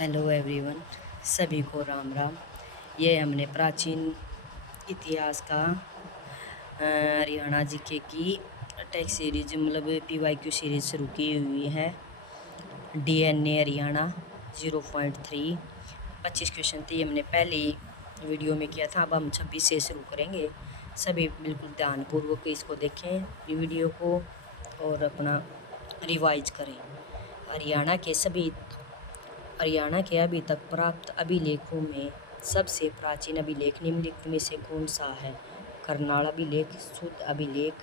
Hello everyone, सभी को राम राम। ये हमने प्राचीन इतिहास का हरियाणा जीके की टेक्स्ट सीरीज मतलब PYQ सीरीज शुरू की हुई है। DNA हरियाणा 0.3 25 क्वेश्चन थे। हमने पहली वीडियो में किया था, अब हम 26 से शुरू करेंगे। सभी बिल्कुल ध्यानपूर्वक इसको देखें ये वीडियो को और अपना रिवाइज करें। हरियाणा के अभी तक प्राप्त अभिलेखों में सबसे प्राचीन अभिलेख निम्नलिखित में से कौन सा है? करनाल अभिलेख, शुद्ध अभिलेख,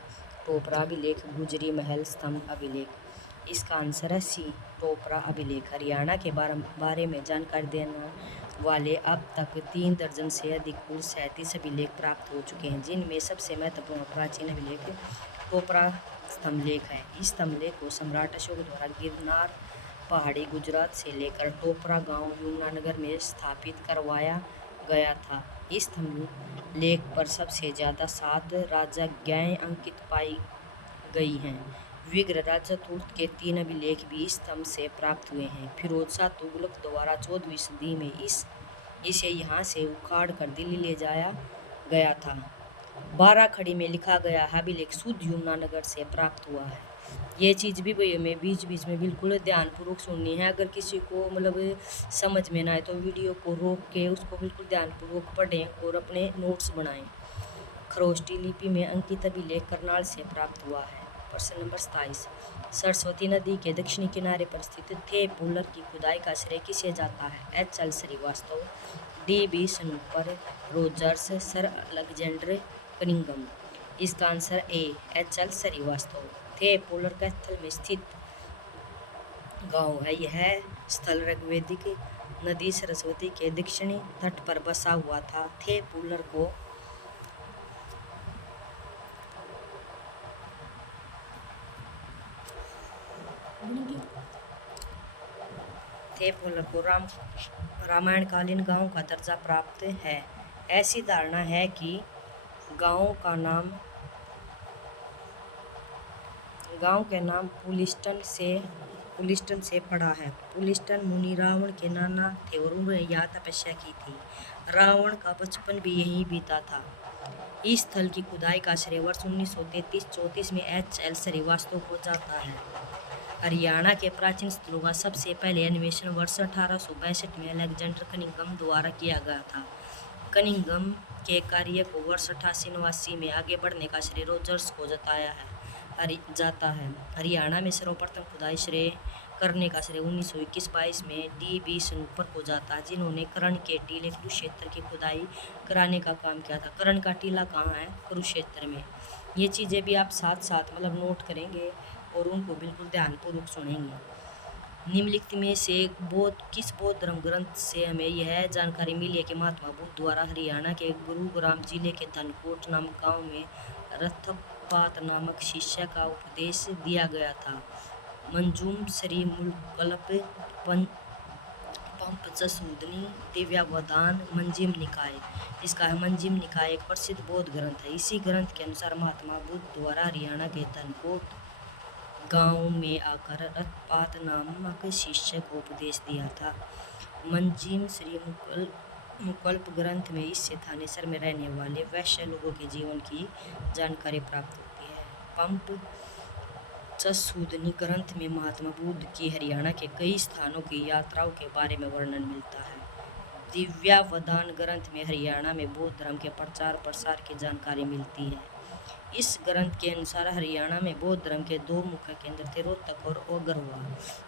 टोपरा अभिलेख, गुजरी महल स्तंभ अभिलेख। इसका आंसर है सी, टोपरा अभिलेख। हरियाणा के बारे में जानकारी देने वाले अब तक 3 दर्जन से अधिक कुल 37 अभिलेख प्राप्त हो चुके हैं, जिनमें सबसे महत्वपूर्ण प्राचीन अभिलेख टोपरा स्तंभलेख है। इस स्तंभलेख को सम्राट अशोक द्वारा गिरनार पहाड़ी गुजरात से लेकर टोपरा गांव यमुनानगर में स्थापित करवाया गया था। इस स्तंभ लेख पर सबसे ज़्यादा 7 राजज्ञाएं अंकित पाई गई हैं। विग्रह राजपूत के 3 अभिलेख भी इस स्तंभ से प्राप्त हुए हैं। फिरोज शाह तुगलक द्वारा 14वीं सदी में इसे यहाँ से उखाड़ कर दिल्ली ले जाया गया था। 12 खड़ी में लिखा गया अभिलेख शुद्ध यमुनानगर से प्राप्त हुआ है। ये चीज़ भी भाई हमें बीच बीच में बिल्कुल ध्यानपूर्वक सुननी है। अगर किसी को मतलब समझ में ना आए तो वीडियो को रोक के उसको बिल्कुल ध्यानपूर्वक पढ़ें और अपने नोट्स बनाएं। खरोष्टी लिपि में अंकित अभिलेख करनाल से प्राप्त हुआ है। प्रश्न नंबर 27, सरस्वती नदी के दक्षिणी किनारे पर स्थित थे पुलर की खुदाई का श्रेय किसे जाता है? HL Srivastava, DB Spooner, Rogers, sir Alexander Cunningham. इसका आंसर ए, HL श्रीवास्तव। थे पोलर का स्थल में स्थित गांव है। यह स्थल ऋग्वेदिक नदी सरस्वती के दक्षिणी तट पर बसा हुआ था। थे पोलर को रामायणकालीन गांव का दर्जा प्राप्त है। ऐसी धारणा है कि गांव के नाम पुलिस्टन से पड़ा है। पुलिस्टन मुनि रावण के नाना थे और उन्होंने यहाँ तपस्या की थी। रावण का बचपन भी यहीं बीता था। इस स्थल की खुदाई का श्रेय वर्ष 1933-34 में HL श्रीवास्तव को जाता है। हरियाणा के प्राचीन स्थलों का सबसे पहले अन्वेषण वर्ष 1862 में अलेक्जेंडर कनिंघम द्वारा किया गया था। कनिंघम के कार्य को वर्ष 88-89 में आगे बढ़ने का श्रेय रोजर्स को जाता है। हरियाणा में सर्वप्रथम खुदाई करने का श्रेय 1921-22 में DB स्नूपर को जाता है, जिन्होंने कर्ण के टीले कुरुक्षेत्र की खुदाई कराने का काम किया था। कर्ण का टीला कहाँ है? कुरुक्षेत्र में। ये चीज़ें भी आप साथ साथ मतलब नोट करेंगे और उनको बिल्कुल ध्यानपूर्वक सुनेंगे। निम्नलिखित में से किस बौद्ध धर्म ग्रंथ से हमें यह जानकारी मिली है कि महात्मा बुद्ध द्वारा हरियाणा के गुरुग्राम जिले के धनकोट नामक गांव में रथपात नामक शिष्य का उपदेश दिया गया था? मंजूम, श्री मुल्कल्प, पंचसूदनी, दिव्यावधान, मंजिम निकाय। इसका है मंजिम निकाय एक प्रसिद्ध बौद्ध ग्रंथ है। इसी ग्रंथ के अनुसार महात्मा बुद्ध द्वारा हरियाणा के धनकोट गांव में आकर रथपात नामक शिष्य को उपदेश दिया था। मंजिम श्री मुकल्प ग्रंथ में इससे थानेसर में रहने वाले वैश्य लोगों के जीवन की जानकारी प्राप्त होती है। पंप चसूदनी ग्रंथ में महात्मा बुद्ध की हरियाणा के कई स्थानों की यात्राओं के बारे में वर्णन मिलता है। दिव्यावधान ग्रंथ में हरियाणा में बौद्ध धर्म के प्रचार प्रसार की जानकारी मिलती है। इस ग्रंथ के अनुसार हरियाणा में बौद्ध धर्म के 2 मुख्य केंद्र थे, रोहतक और अग्रवा।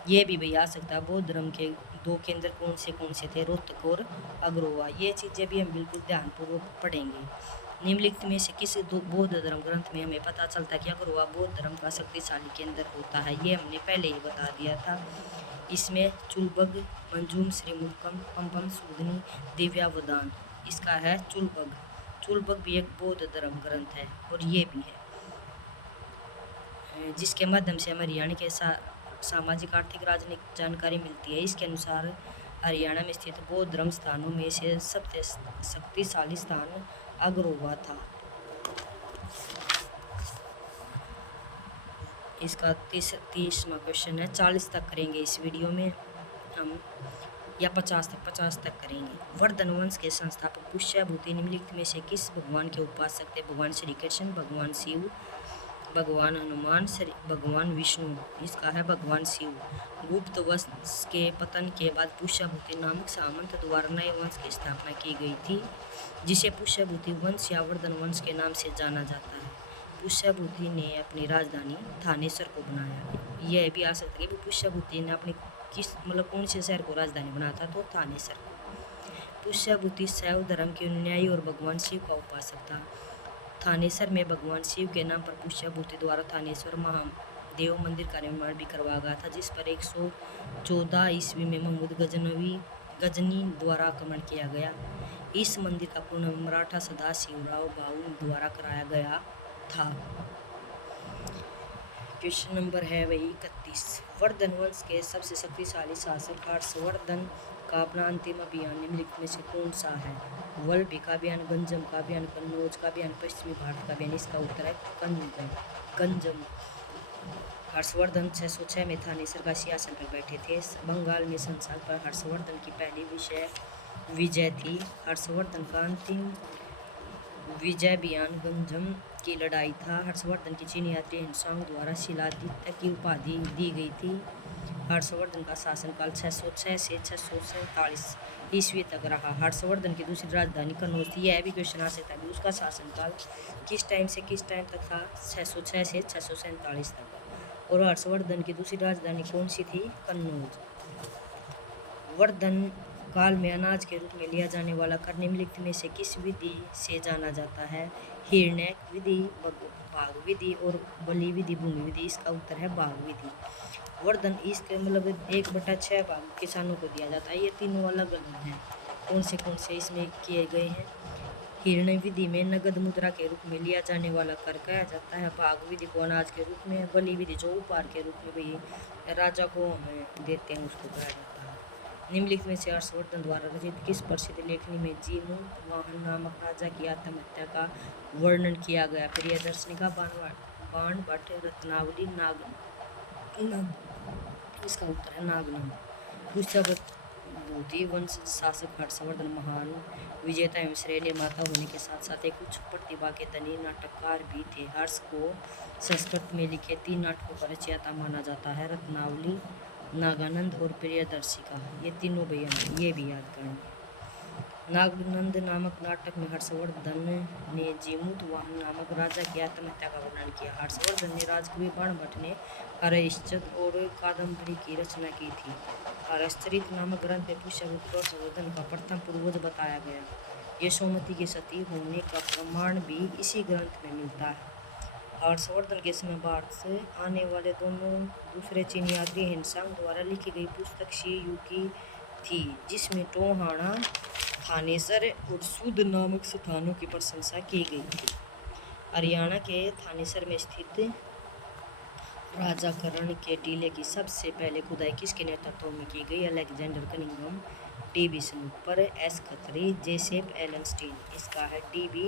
ये भी भैया आ सकता है बौद्ध धर्म के 2 केंद्र कौन से थे? रोहतक और अग्रवा। ये चीज़ें भी हम बिल्कुल ध्यानपूर्वक पढ़ेंगे। निम्नलिखित में से किस बौद्ध धर्म ग्रंथ में हमें पता चलता है कि अग्रवा बौद्ध धर्म का शक्तिशाली केंद्र होता है? ये हमने पहले ही बता दिया था। इसमें चुलबग, मंजूम, श्री मुल्कम, पंपम सूदनी, दिव्यावधान। इसका है चुलबग भी एक बौद्ध धर्म ग्रंथ है और ये भी है जिसके माध्यम से हमें हरियाणा के सामाजिक आर्थिक राजनीतिक जानकारी मिलती है। इसके अनुसार हरियाणा में स्थित बौद्ध धर्म स्थानों में से सबसे शक्तिशाली स्थान अग्रवा था। इसका 30वां क्वेश्चन है। 40 तक करेंगे इस वीडियो में हम। या 50 तक करेंगे। वर्धन वंश के संस्थापक पुष्यभूति निम्नलिखित में से किस भगवान के उपासक थे? भगवान श्री कृष्ण, भगवान शिव, भगवान हनुमान, भगवान विष्णु। इसका है भगवान शिव। गुप्त वंश के पतन के बाद पुष्यभूति नामक सामंत द्वारा नए वंश की स्थापना की गई थी, जिसे पुष्यभूति वंश या वर्धन वंश के नाम से जाना जाता है। पुष्यभूति ने अपनी राजधानी थानेसर को बनाया। यह भी आ सकता है कि पुष्यभूति ने अपनी कौन से शहर को राजधानी बनाया था? तो थानेसर को। पुष्यभूति शैव धर्म के अनुयायी और भगवान शिव का उपासक था। थानेसर में भगवान शिव के नाम पर पुष्यभूति द्वारा थानेश्वर महादेव मंदिर का निर्माण भी करवाया गया था, जिस पर 114 ईस्वी में महमूद गजनी द्वारा आक्रमण किया गया। इस मंदिर का पुनर्निर्माण मराठा सदाशिवराव भाऊ द्वारा कराया गया था। क्वेश्चन नंबर है वही 31। वर्धन वंश के सबसे शक्तिशाली शासक हर्षवर्धन का अपना अंतिम अभियान निम्नलिखित में से कौन सा है? वल्लभी का अभियान, गंजम का अभियान, कन्नौज का अभियान, पश्चिमी भारत का अभियान। इसका उत्तर है गंजम। हर्षवर्धन 606 में थानेसर का सिंहासन पर बैठे थे। बंगाल में संसार पर हर्षवर्धन की पहली विजय थी। हर्षवर्धन का अंतिम विजय अभियान गंजम की लड़ाई था। हर्षवर्धन की चीनी यात्री हिंसांग द्वारा शिलादित्य की उपाधि दी गई थी। हर्षवर्धन का शासनकाल 606 से 647 ईस्वी तक रहा। हर्षवर्धन की दूसरी राजधानी कन्नौज थी। यह भी क्वेश्चन आ सकता है, उसका शासनकाल किस टाइम से किस टाइम तक था? 606 से 647 तक। और हर्षवर्धन की दूसरी राजधानी कौन सी थी? कन्नौज। वर्धन काल में अनाज के रूप में लिया जाने वाला कर निम्नलिखित में से किस विधि से जाना जाता है? हिरण्यक विधि, भाग विधि और बलि विधि, भूमि विधि। इसका उत्तर है भाग विधि। वर्धन इसके 1/6 भाग किसानों को दिया जाता है। ये तीनों अलग अलग हैं। कौन से इसमें किए गए हैं? हिरण्य विधि में नगद मुद्रा के रूप में लिया जाने वाला कर कहा जाता है। भाग विधि को अनाज के रूप में, बलि विधि जो उपहार के रूप में भाई राजा को हमें देते हैं उसको कहा जाता है। निम्नलिखित में से हर्षवर्धन द्वारा रचित किस प्रसिद्ध लेखनी में जीमूत वाहन नामक राजा की आत्महत्या का वर्णन किया गया? प्रियदर्शनी का बाणभट्ट, रत्नावली, नागनंद। इसका उत्तर है नागनंद। पुष्यभूति वंश शासक हर्षवर्धन महान विजेता एवं श्रेय निर्माता होने के साथ साथ एक उच्च प्रतिभा के धनी नाटककार भी थे। हर्ष को संस्कृत में लिखे 3 नाटकों का रचयिता माना जाता है। रत्नावली, नागानंद और प्रियदर्शिका। ये तीनों भैया ये भी याद करेंगे। नागानंद नामक नाटक में हर्षवर्धन ने जीमूत वाहन नामक राजा की आत्महत्या का वर्णन किया। हर्षवर्धन ने राजकवि बाणभट्ट ने हरिश्चंद्र और कादम्बरी की रचना की थी। हर्षचरित नामक ग्रंथ में पुष्यभूति और हर्षवर्धन का प्रथम पूर्वज बताया गया। यशोमती के सती होने का प्रमाण भी इसी ग्रंथ में मिलता है। हर्षवर्धन के समय भारत से आने वाले दूसरे चीनी यात्री हिंसांग द्वारा लिखी गई पुस्तक शी यू की थी, जिसमें टोहाना, थानेसर और सूद नामक स्थानों की प्रशंसा की गई थी। हरियाणा के थानेसर में स्थित राजा करण के टीले की सबसे पहले खुदाई किसके नेतृत्व में की गई? Alexander Cunningham, DB. Spooner, S. Khatri, Joseph Allenstein. इसका है डी.बी.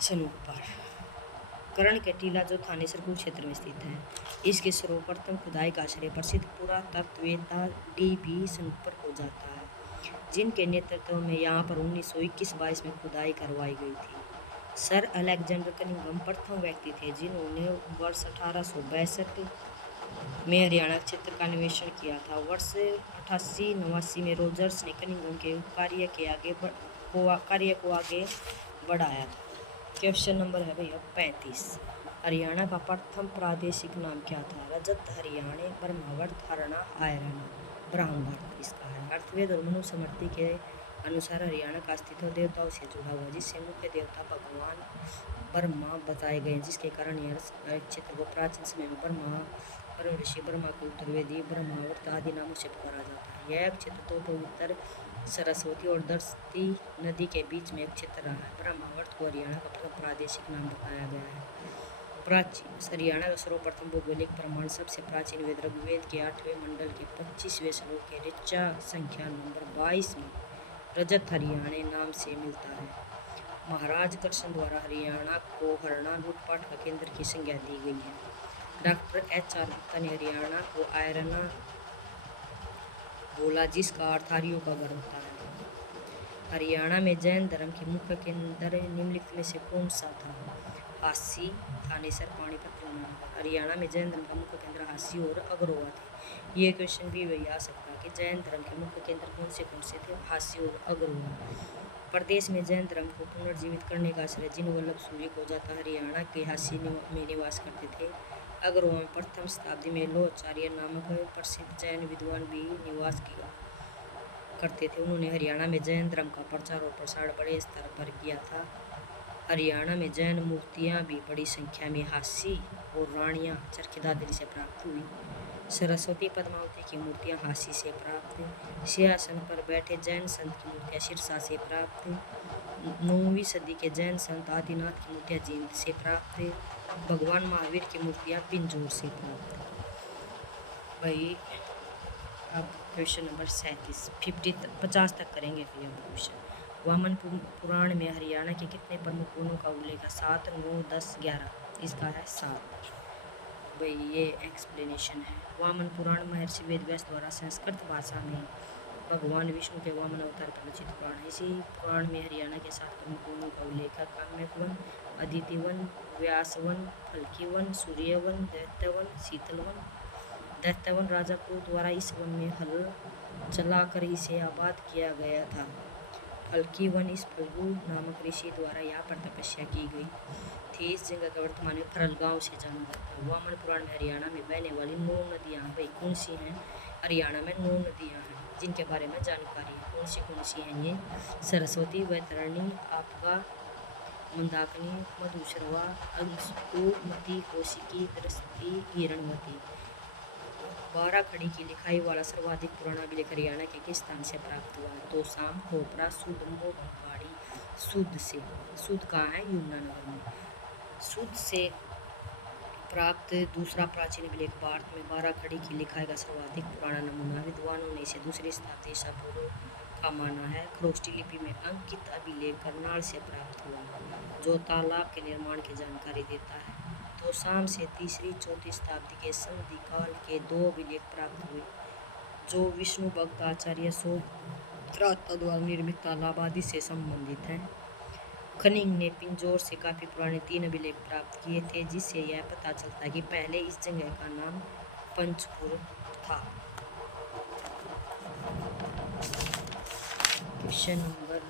स्नूपर। करण के टीला जो थानेसर कुरुक्षेत्र में स्थित है, इसके सर्वप्रथम खुदाई का श्रेय प्रसिद्ध पुरातत्ववेत्ता डी.बी. स्नूपर को जाता है, जिनके नेतृत्व में यहाँ पर 1921-22 में खुदाई करवाई गई थी। सर अलेक्जेंडर कनिंघम प्रथम व्यक्ति थे जिन्होंने वर्ष 1862 में हरियाणा क्षेत्र का अन्वेषण किया था। वर्ष 88-89 में रोजर्स ने कनिंघम के कार्य को आगे बढ़ाया। क्वेश्चन नंबर है भैया 35। हरियाणा का प्रथम प्रादेशिक नाम क्या था? रजत, हरियाणे, ब्रह्मावर्त, हरना, आयरन, ब्रह्मवर्त। इसका है अर्थवेद और मनुस्मृति के अनुसार हरियाणा का अस्तित्व देवताओं से जुड़ा हुआ, जिससे मुख्य देवता भगवान ब्रह्मा बताए गए, जिसके कारण यह क्षेत्र को प्राचीन समय में ब्रह्म ऋषि ब्रह्मा के उत्तरवेदी ब्रह्मावर्त आदि नामों से पुकारा जाता है। यह क्षेत्र तो पवित्र सरस्वती और दर्शती नदी के बीच में एक क्षेत्र रहा है। ब्रह्मावर्त को हरियाणा का प्रथम प्रादेशिक नाम बताया गया है। हरियाणा का सर्वप्रथम भौगोलिक प्रमाण सबसे प्राचीन वेद ऋग्वेद के 8वें मंडल के 25वें श्लोक के ऋचा संख्या नंबर 22 में रजत हरियाणे नाम से मिलता है। महाराज कृष्ण द्वारा हरियाणा को हरना लूटपाट का केंद्र की संज्ञा दी गई है। Doctor H.R. गुप्ता ने हरियाणा को आयरना होला, जिसका अर्थ आर्यों का घर होता है। हरियाणा में जैन धर्म के मुख्य केंद्र निम्नलिखित में से कौन सा था? हांसी, थानेसर, पानीपत, यमुनानगर। हरियाणा में जैन धर्म का मुख्य केंद्र हांसी और अग्रोहा थे। ये क्वेश्चन भी वही आ सकता है कि जैन धर्म के मुख्य केंद्र कौन से थे? हांसी और अग्रोहा। प्रदेश में जैन धर्म को पुनर्जीवित करने का श्रेय जिन वल्लभ सूरी को जाता। हरियाणा के हांसी में निवास करते थे। अग्रोहा में प्रथम शताब्दी में लोहचार्य नामक प्रसिद्ध जैन विद्वान भी निवास किया करते थे। उन्होंने हरियाणा में जैन धर्म का प्रचार और प्रसार बड़े स्तर पर किया था। हरियाणा में जैन मूर्तियां भी बड़ी संख्या में हांसी और रानियां चरखी दादरी से प्राप्त हुई। सरस्वती पद्मावती की मूर्तियां हांसी से प्राप्त। सिंहासन पर बैठे जैन संत की मूर्तियां सिरसा से प्राप्त। 9वीं सदी के जैन संत आदिनाथ की मूर्तियां जींद से प्राप्त। भगवान महावीर की मूर्तियां पिंजौर से प्राप्त। भाई अब क्वेश्चन नंबर 37 50 तक करेंगे फिर हम क्वेश्चन। वामन पुराण में हरियाणा के कितने प्रमुख वनों का उल्लेख है? 7, 9, 10, 11। इसका है 7। भाई ये एक्सप्लेनेशन है। वामन पुराण महर्षि वेदव्यास द्वारा संस्कृत भाषा में भगवान विष्णु के वामन अवतार पर रचित पुराण है। इसी पुराण में हरियाणा के 7 प्रमुख वनों का उल्लेख है। काम्यक वन, अदिति वन, व्यास वन, फल्की वन, सूर्य वन, दैत्य वन, शीतल वन। दैत्य वन राजा क्रोध द्वारा इस वन में हल चलाकर इसे आबाद किया गया था। फल्की वन इस फल्गु नामक ऋषि द्वारा यहाँ पर तपस्या की गई थी। इस जगह का वर्तमान में फरल गांव से जाना जाता है। वामन पुराण में हरियाणा में बहने वाली 9 नदियाँ भाई कौन सी हैं? हरियाणा में 9 नदियाँ हैं जिनके बारे में जानकारी है। कौन सी हैं ये? सरस्वती, वैतरणी, आपगा, मंदाकिनी, मधुश्रवा, अंशुमती, कौशिकी, दृष्टि, हिरणवती। 12 खड़ी की लिखाई वाला सर्वाधिक पुराना अभिलेख हरियाणा के किस स्थान से प्राप्त हुआ है? तोसाम, खोपरा, सुध, मोहनबाड़ी। सुध से। सुध कहाँ है? यमुनानगर में। सुध से प्राप्त दूसरा प्राचीन अभिलेख भारत में 12 खड़ी की लिखाई का सर्वाधिक पुराना नमूना। विद्वानों ने इसे दूसरी शताब्दी ईसा पूर्व का माना है। खरोष्टी लिपि में अंकित अभिलेख करनाल से प्राप्त हुआ जो तालाब के निर्माण की जानकारी देता है। तोसाम से 3री-4वीं शताब्दी के संधि काल के 2 अभिलेख प्राप्त हुए जो विष्णु भक्त आचार्य सोत्राता द्वारा निर्मित तालाब आदि से संबंधित हैं। खनिंग ने पिंजौर से काफी पुराने 3 अभिलेख प्राप्त किए थे जिससे यह पता चलता है कि पहले इस जगह का नाम पंचपुर था। क्वेश्चन नंबर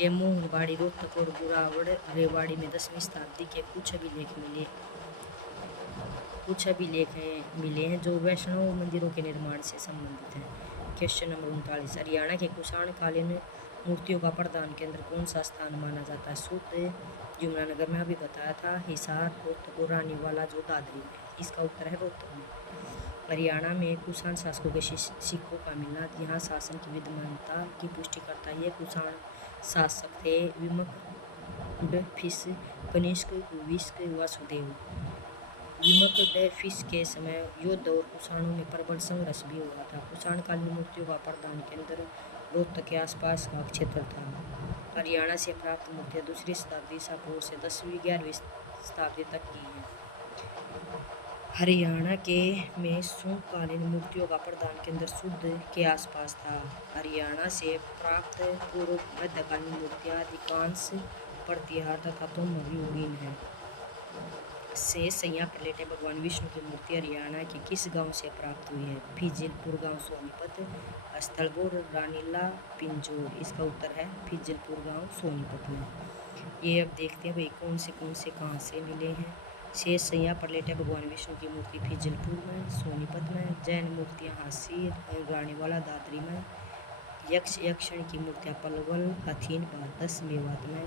ये मोहनबाड़ी, रोहतक और बुरावड़ रेवाड़ी में 10वीं शताब्दी के कुछ अभिलेख मिले हैं जो वैष्णव मंदिरों के निर्माण से संबंधित हैं। क्वेश्चन नंबर 39 हरियाणा के कुषाणकालीन मूर्तियों का प्रधान केंद्र कौन सा स्थान माना जाता है? सुध यमुनानगर में अभी बताया था। हिसार, रोहतक और रानीवाला जो दादरी में। इसका उत्तर है रोहतक में। हरियाणा में कुषाण शासकों के सिक्कों का मिलना यहाँ शासन की विद्यमानता की पुष्टि करता है। ये कुषाण शासक थे विमक्डेफिस, कनिष्क, विष्क, वासुदेव। विमक्डेफिस के समय युद्ध और कुषाणों में प्रबल संघर्ष भी हुआ था। कुषाणकालीन मूर्तियों का प्रधान केंद्र रोहतक के आसपास का क्षेत्र था। हरियाणा से प्राप्त मूर्तियां 2री शताब्दी ईसा पूर्व से 10वीं-11वीं शताब्दी तक की हैं। हरियाणा के में शुंगकालीन मूर्तियों का प्रधान केंद्र सुध के आसपास था। हरियाणा से प्राप्त पूर्व मध्यकालीन मूर्तियां अधिकांश प्रतिहार तथा तोमरयुगीन हैं। शेष सैया प्लेटें भगवान विष्णु की मूर्ति हरियाणा के किस गांव से प्राप्त हुई है? फिजिलपुर गांव, सोनीपत, स्थलपुर, रानीला, पिंजौर। इसका उत्तर है फिजिलपुर गांव, सोनीपत में। ये अब देखते हैं भाई कौन से कहाँ से मिले हैं। शेष सैया प्लेटें भगवान विष्णु की मूर्ति फिजिलपुर में, सोनीपत में। जैन मूर्तियाँ हांसी, रानीवाला, दादरी में। यक्ष यक्षिणी की मूर्तियाँ पलवल, हथीन, भारदस, मेवात में।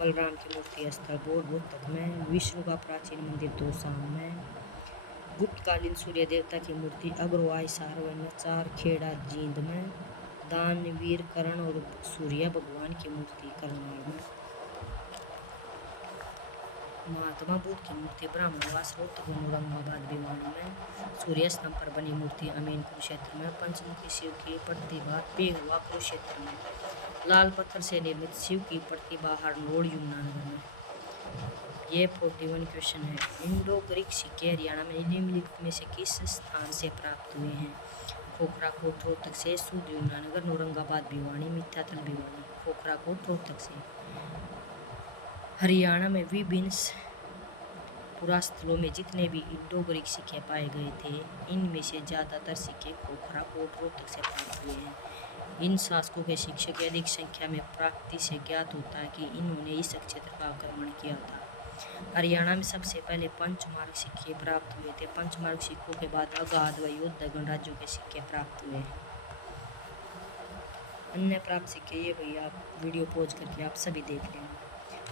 बलराम की मूर्ति स्थलपुर, रोहतक में। विष्णु का प्राचीन मंदिर तोसाम में। गुप्तकालीन सूर्य देवता की मूर्ति अग्रवाल, हिसार व नचार खेड़ा, जींद में। दानवीर कर्ण और सूर्य भगवान की मूर्ति करनाल में। महात्मा बुद्ध की मूर्ति ब्राह्मणवास, रोहतक, औरंगाबाद, भिवानी में। सूर्य स्तंभ पर बनी मूर्ति अमीन कुरुक्षेत्र में। पंचमुखी शिव की प्रतिभा पेगवा कुरुक्षेत्र में। लाल पत्थर से निर्मित शिव की प्रतिभा हरनोड़, यमुनानगर में। ये 41 क्वेश्चन है। इंडो ग्रीक सिक्के हरियाणा में निम्नलिखित में से किस स्थान से प्राप्त हुए हैं? खोखरा कोट रोहतक से, सूद यमुनानगर, औरंगाबाद भिवानी, मिथ्याथल भिवानी। खोखरा कोट रोहतक से। हरियाणा में विभिन्न पुरास्थलों में जितने भी इंडो ग्रीक सिक्के पाए गए थे, इनमें से ज़्यादातर सिक्के खोखरा कोट रोहतक से प्राप्त हुए हैं। इन शासकों के सिक्के की अधिक संख्या में प्राप्ति से ज्ञात होता है कि इन्होंने इस क्षेत्र का आक्रमण किया था। हरियाणा में सबसे पहले पंचमार्क सिक्के प्राप्त हुए थे। पंचमार्क सिक्कों के बाद अगाध व योद्धा गणराज्यों के सिक्के प्राप्त हुए। अन्य प्राप्त सिक्के ये भैया आप वीडियो पॉज करके आप सभी देख लेना।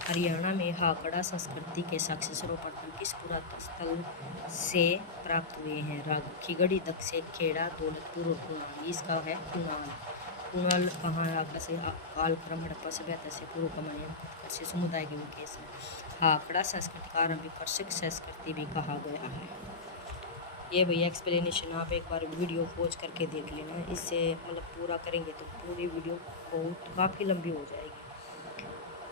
हरियाणा में हाकड़ा संस्कृति के साक्ष्य सर्वप्रथम किस पुरातन स्थल से प्राप्त हुए हैं? राखीगढ़ी, दक्षिण खेड़ा, दौलतपुर और कुणाल। इसका है कुणाल। कुणाल कहाँ आकर से कालक्रम हड़प्पा सभ्यता से पूर्व कमनीय से समुदाय के विकास है। हाकड़ा संस्कृति का आरंभिक पर्शिक संस्कृति भी कहा गया है। ये भैया एक्सप्लेनेशन आप एक बार वीडियो पॉज करके देख लेना। इससे मतलब पूरा करेंगे तो पूरी वीडियो बहुत काफ़ी लंबी हो जाएगी।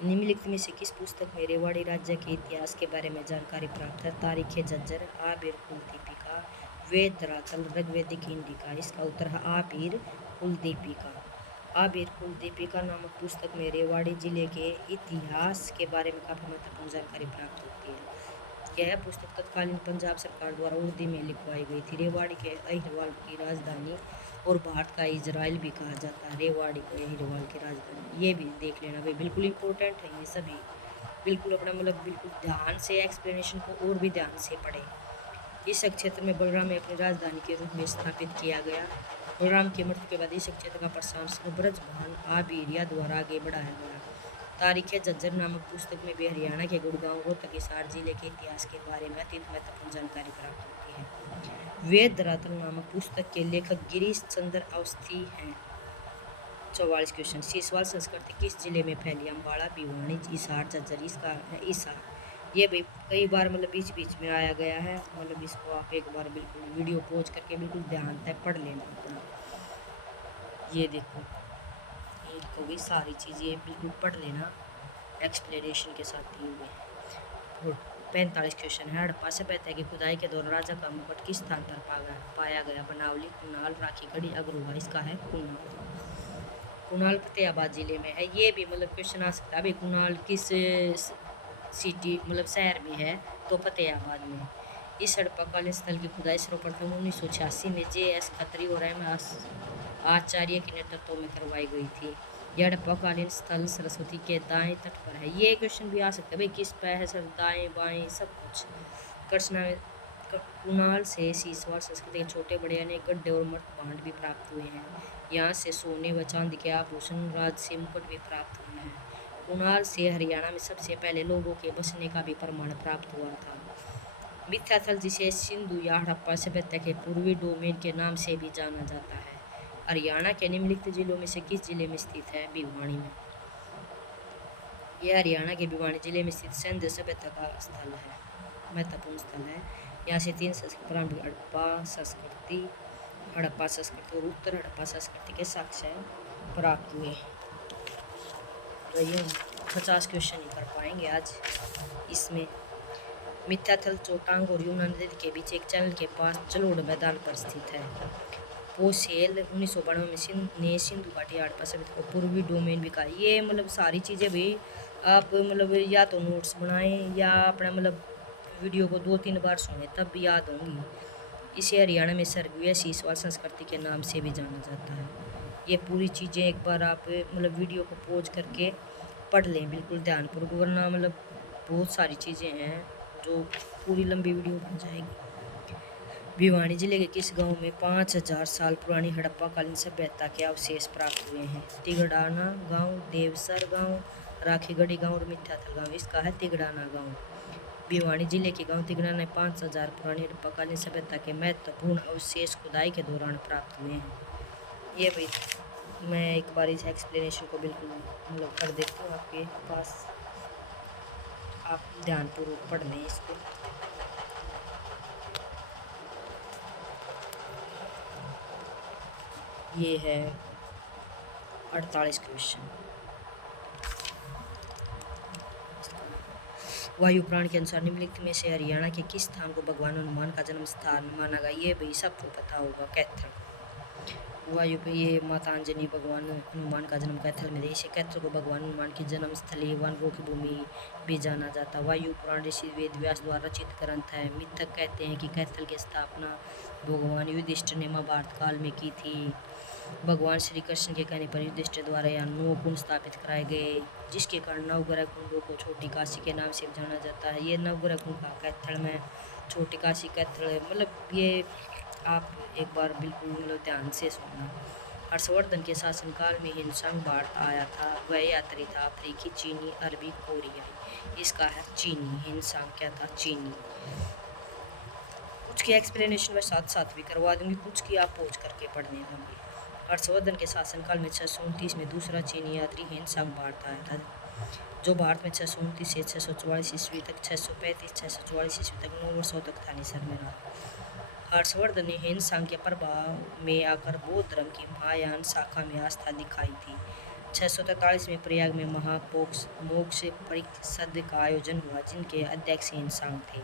निम्नलिखित में से किस पुस्तक में रेवाड़ी राज्य के इतिहास के बारे में जानकारी प्राप्त है? तारीख जज्जर, आबिर कुल दीपिका, वेद धरातल, ऋग्वेदिक इंडिका। इसका उत्तर है आबिर कुल दीपिका। आबिर कुल दीपिका नामक पुस्तक में रेवाड़ी जिले के इतिहास के बारे में काफ़ी महत्वपूर्ण जानकारी प्राप्त होती है। यह पुस्तक तत्कालीन पंजाब सरकार द्वारा उर्दू में लिखवाई गई थी। रेवाड़ी के अहिरवाल की राजधानी और भारत का इजराइल भी कहा जाता है। रेवाड़ी को अहिरवाल की राजधानी, ये भी देख लेना भाई, बिल्कुल इम्पोर्टेंट है ये सभी। बिल्कुल अपना मतलब बिल्कुल ध्यान से एक्सप्लेनेशन को और भी ध्यान से पढ़े। इस क्षेत्र में बलराम में अपनी राजधानी के रूप में स्थापित किया गया। बलराम की मृत्यु के बाद इस क्षेत्र का प्रशासन ब्रजभान आबिरिया द्वारा आगे बढ़ाया गया। तारीख जज्जर नामक पुस्तक में भी हरियाणा के गुड़गांव रोहतक हिसार जिले के इतिहास के बारे में अत्यंत महत्वपूर्ण जानकारी प्राप्त होती है। वेद धरातल नामक पुस्तक के लेखक गिरीश चंद्र अवस्थी हैं। 44 क्वेश्चन। सीसवाल संस्कृति किस जिले में फैली? अम्बाड़ा, भिवानी, हिसार, जज्जर। इसका है हिसार। ये भी कई बार मतलब बीच बीच में आया गया है, मतलब इसको आप एक बार बिल्कुल वीडियो पॉज करके बिल्कुल ध्यान से पढ़ लेना अपना। ये देखो, इनको भी सारी चीज़ें बिल्कुल पढ़ लेना एक्सप्लेनेशन के साथ दिए हुए। 45 क्वेश्चन है। हड़प्पा सभ्यता की खुदाई के दौरान राजा का मुकुट किस स्थान पर पाया गया? बनावली, कुणाल, राखीगढ़ी, अग्रोहा। इसका है कुणाल। कुणाल फतेहाबाद जिले में है। ये भी मतलब क्वेश्चन आ सकता है भाई, कुणाल किस सिटी मतलब शहर में है? तो फतेहाबाद में। इस हड़प्पाकालीन स्थल की खुदाई सर्वप्रथम 1986 में JS खत्री और M आचार्य के नेतृत्व में करवाई गई थी। यह हड़प्पाकालीन स्थल सरस्वती के दाएं तट पर है। ये क्वेश्चन भी आ सकता है भाई, किस पे है सर? दाएं बाएं सब कुछ। कृष्णा कुणाल से सीसवाड़ संस्कृति के छोटे बड़े अनेक गड्ढे और मर्त भांड भी प्राप्त हुए हैं। यहाँ से सोने व चांदी के आभूषण, राज से मुकुट भी प्राप्त हुए हैं। कुणाल से हरियाणा में सबसे पहले लोगों के बसने का भी प्रमाण प्राप्त हुआ था। मिथ्याथल, जिसे सिंधु या हड़प्पा सभ्यता के पूर्वी डोमेन के नाम से भी जाना जाता है, हरियाणा के निम्नलिखित जिलों में से किस जिले में स्थित है? भिवानी में। यह हरियाणा के भिवानी जिले में स्थित सिंधु सभ्यता का स्थल है, महत्वपूर्ण स्थल है। यहाँ से 3 संस्कृति प्रारंभिक हड़प्पा संस्कृति और उत्तर हड़प्पा संस्कृति के साक्ष्य प्राप्त हुए। तो ये 50 क्वेश्चन ही कर पाएंगे आज इसमें। मिथ्याथल चोटांग और यूनान नदी के बीच एक चैनल के पास जलोढ़ मैदान पर स्थित है। पोसेल 1992 में सिंधु घाटी हड़प्पा सभ्यता को पूर्वी डोमेन भी कहा। ये मतलब सारी चीज़ें भी आप मतलब या तो नोट्स बनाएं या अपना मतलब वीडियो को 2-3 बार सुने तब भी याद होंगी। इसे हरियाणा में सरगुजा सीसवाल संस्कृति के नाम से भी जाना जाता है। ये पूरी चीज़ें एक बार आप मतलब वीडियो को पॉज करके पढ़ लें बिल्कुल ध्यानपूर्वक, वरना मतलब बहुत सारी चीज़ें हैं जो पूरी लंबी वीडियो बन जाएगी। भिवानी जिले के किस गांव में 5000 साल पुरानी हड़प्पाकालीन सभ्यता के अवशेष प्राप्त हुए हैं? तिगड़ाना गांव, देवसर गांव, राखीगढ़ी गांव और मिथ्याथल गांव। इसका है तिगड़ाना गांव। भिवानी जिले के गांव तिगड़ाना में 5000 पुरानी हड़प्पाकालीन सभ्यता के महत्वपूर्ण अवशेष खुदाई के दौरान प्राप्त हुए हैं। ये भाई मैं एक बार इस एक्सप्लेनेशन को बिल्कुल मतलब कर देती हूँ आपके पास, आप ध्यानपूर्वक पढ़ लें इसको। ये है 48 क्वेश्चन। वायु पुराण के अनुसार निम्नलिखित में से हरियाणा के किस स्थान को भगवान हनुमान का जन्म स्थान माना गया? ये भाई सबको पता होगा, कैथल। वायु पे ये माता अंजनी भगवान हनुमान का जन्म कैथल में, इसे कैथल को भगवान हनुमान की जन्म स्थली वनगो की भूमि भी जाना जाता। वायु पुराण ऋषि वेद व्यास द्वारा रचित ग्रंथ है। मिथक कहते हैं कि कैथल की स्थापना भगवान युधिष्ठिर ने महाभारत काल में की थी। भगवान श्री कृष्ण के कहने पर युधिष्ठिर द्वारा यहाँ 9 कुंड स्थापित कराए गए, जिसके कारण नवग्रह कुंडों को छोटी काशी के नाम से जाना जाता है। ये नवग्रह कुंड का कैथल में छोटी काशी कैथल, मतलब ये आप एक बार बिल्कुल मतलब ध्यान से सुनना। हर्षवर्धन के शासनकाल में हिंसांग भारत आया था। वह यात्री था अफ्रीकी, चीनी, अरबी, कोरियाई। इसका है चीनी। हिंसांग क्या था? चीनी। कुछ की एक्सप्लेनेशन मैं साथ साथ भी करवा दूंगी, कुछ की आप पहुँच करके पढ़ने दूंगी। हर्षवर्धन के शासनकाल में 629 में दूसरा चीनी यात्री हिंसांग भारत आया था, जो भारत में 629 से 644 ईस्वी तक 644 ईस्वी तक 9 वर्षों तक थानेसर में रहा। हर्षवर्धन ने हिंसांग के प्रभाव में आकर बौद्ध धर्म की महायान शाखा में आस्था दिखाई थी। 643 में प्रयाग में मोक्ष परिषद का आयोजन हुआ, जिनके अध्यक्ष हिंसांग थे।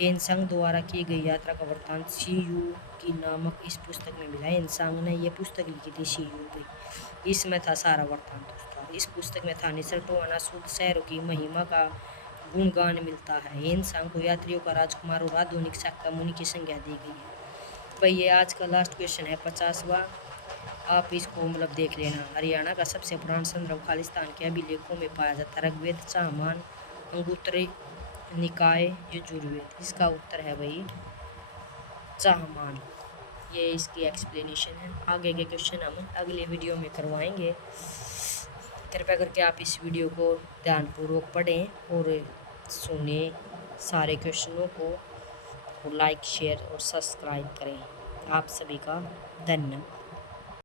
हिंसांग द्वारा की गई यात्रा का वृत्तांत शी यू की नामक इस पुस्तक में मिला। हिंसांग ने यह पुस्तक लिखी थी, शी यू पे। इसमें था सारा वृत्तांत उसका। इस पुस्तक में थानेसर टोहाना शुद्ध शहरों की महिमा का गुणगान मिलता है। हिंसांग को यात्रियों का राजकुमार और आधुनिक शाक्य मुनि की संज्ञा दी गई है। भाई ये आज का लास्ट क्वेश्चन है 50वां, आप इसको मतलब देख लेना। हरियाणा का सबसे पुराना संदर्भ खालिस्तान के अभिलेखों में पाया जाता है। ऋग्वेद, चाहमान, अंगुत्तरी निकाय, यजुर्वेद। इसका उत्तर है भाई चाहमान। ये इसकी एक्सप्लेनेशन है। आगे के क्वेश्चन हम अगले वीडियो में करवाएंगे। कृपया करके आप इस वीडियो को ध्यानपूर्वक पढ़ें और सुने सारे क्वेश्चनों को, लाइक शेयर और सब्सक्राइब करें। आप सभी का धन्यवाद।